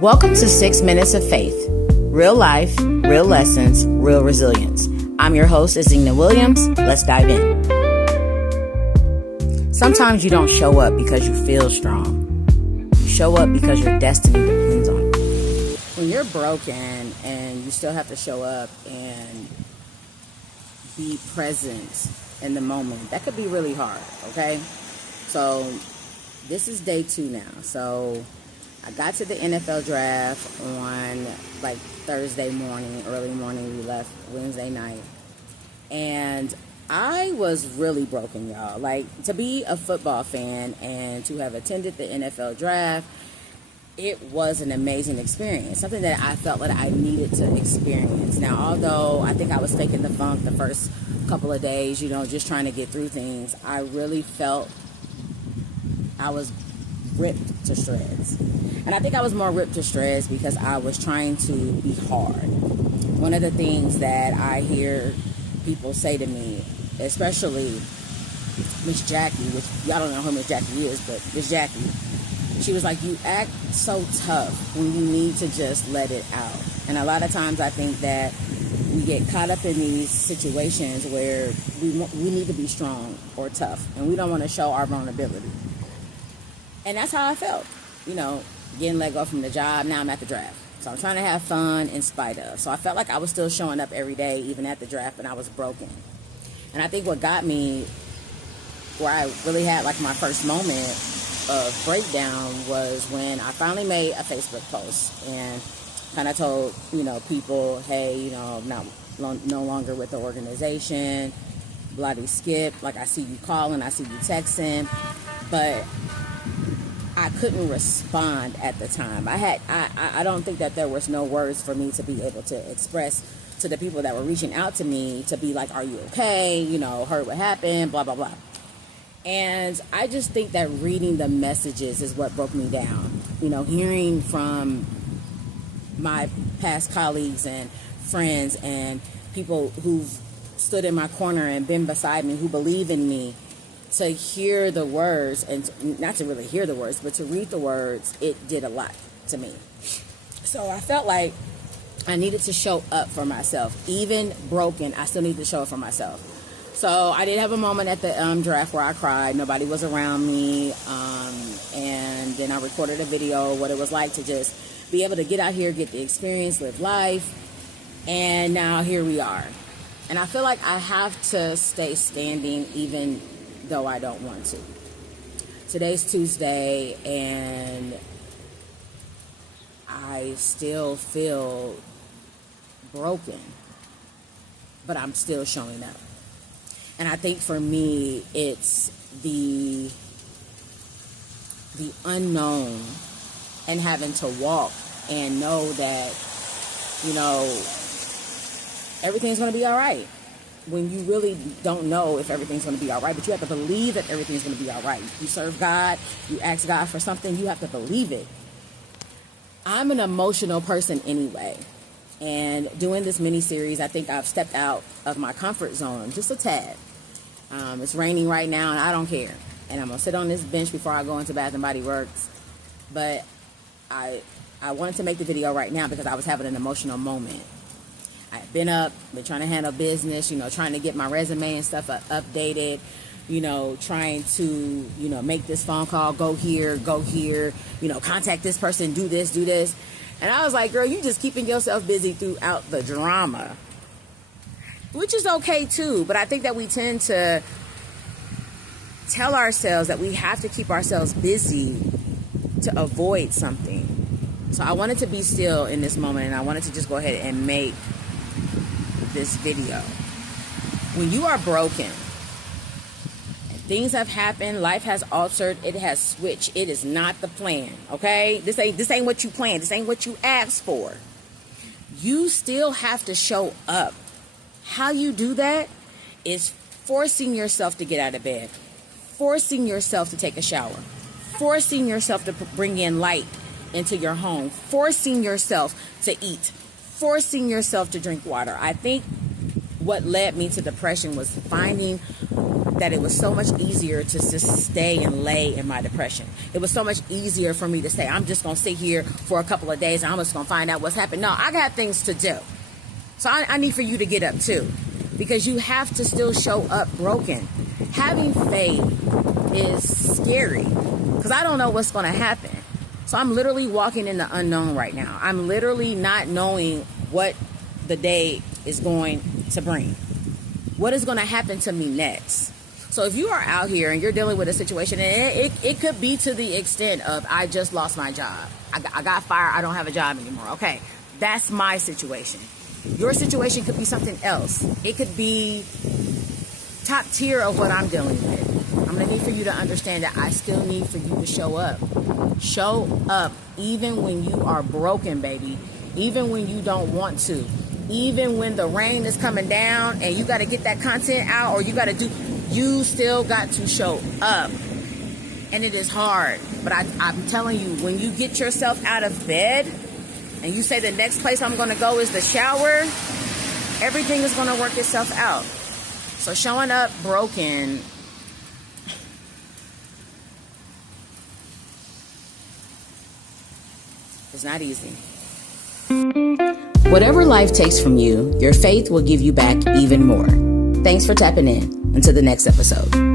Welcome to 6 Minutes of Faith. Real life, real lessons, real resilience. I'm your host, Azina Williams. Let's dive in. Sometimes you don't show up because you feel strong. You show up because your destiny depends on it. When you're broken and you still have to show up and be present in the moment, that could be really hard, okay? So this is day 2 now. So I got to the NFL draft on like Thursday morning, early morning. We left Wednesday night. And I was really broken, y'all. Like, to be a football fan and to have attended the NFL draft, it was an amazing experience. Something that I felt that I needed to experience. Now, although I think I was faking the funk the first couple of days, just trying to get through things, I really felt I was ripped to shreds. And I think I was more ripped to shreds because I was trying to be hard. One of the things that I hear people say to me, especially Miss Jackie, which y'all don't know who Miss Jackie is, but Miss Jackie, she was like, you act so tough when you need to just let it out. And a lot of times I think that we get caught up in these situations where we need to be strong or tough, and we don't want to show our vulnerability. And that's how I felt, getting let go from the job. Now I'm at the draft. So I'm trying to have fun in spite of. So I felt like I was still showing up every day, even at the draft, and I was broken. And I think what got me where I really had like my first moment of breakdown was when I finally made a Facebook post and kind of told, people, hey, I'm no longer with the organization, bloody skip. Like, I see you calling, I see you texting, but I couldn't respond at the time. I don't think that there was no words for me to be able to express to the people that were reaching out to me to be like, are you okay? Heard what happened, blah, blah, blah. And I just think that reading the messages is what broke me down. Hearing from my past colleagues and friends and people who've stood in my corner and been beside me, who believe in me, to hear the words, and not to really hear the words, but to read the words, it did a lot to me. So I felt like I needed to show up for myself. Even broken, I still need to show up for myself. So I did have a moment at the draft where I cried. Nobody was around me. And then I recorded a video of what it was like to just be able to get out here, get the experience, live life. And now here we are. And I feel like I have to stay standing even though I don't want to. Today's Tuesday, and I still feel broken, but I'm still showing up. And I think for me, it's the unknown and having to walk and know that, everything's going to be all right. When you really don't know if everything's going to be all right, but you have to believe that everything's going to be all right. You serve God, you ask God for something, you have to believe it. I'm an emotional person anyway. And doing this mini-series, I think I've stepped out of my comfort zone just a tad. It's raining right now, and I don't care. And I'm going to sit on this bench before I go into Bath & Body Works. But I wanted to make the video right now because I was having an emotional moment. I've been trying to handle business, trying to get my resume and stuff updated, trying to, make this phone call, go here, contact this person, do this. And I was like, girl, you just keeping yourself busy throughout the drama, which is okay too. But I think that we tend to tell ourselves that we have to keep ourselves busy to avoid something. So I wanted to be still in this moment, and I wanted to just go ahead and make this video. When you are broken, things have happened, life has altered, it has switched, it is not the plan, okay? This ain't what you planned, this ain't what you asked for. You still have to show up. How you do that is forcing yourself to get out of bed, forcing yourself to take a shower, forcing yourself to bring in light into your home, forcing yourself to eat, forcing yourself to drink water. I think what led me to depression was finding that it was so much easier to just stay and lay in my depression. It was so much easier for me to say, I'm just going to sit here for a couple of days and I'm just going to find out what's happened. No, I got things to do. So I need for you to get up too, because you have to still show up broken. Having faith is scary because I don't know what's going to happen. So I'm literally walking in the unknown right now. I'm literally not knowing what the day is going to bring. What is going to happen to me next? So if you are out here and you're dealing with a situation, and it could be to the extent of, I just lost my job. I got fired. I don't have a job anymore. Okay, that's my situation. Your situation could be something else. It could be top tier of what I'm dealing with. I'm going to need for you to understand that I still need for you to show up. Show up even when you are broken, baby. Even when you don't want to. Even when the rain is coming down and you got to get that content out, or you still got to show up. And it is hard. But I'm telling you, when you get yourself out of bed and you say the next place I'm going to go is the shower, everything is going to work itself out. So showing up broken is not easy. Whatever life takes from you, your faith will give you back even more. Thanks for tapping in. Until the next episode.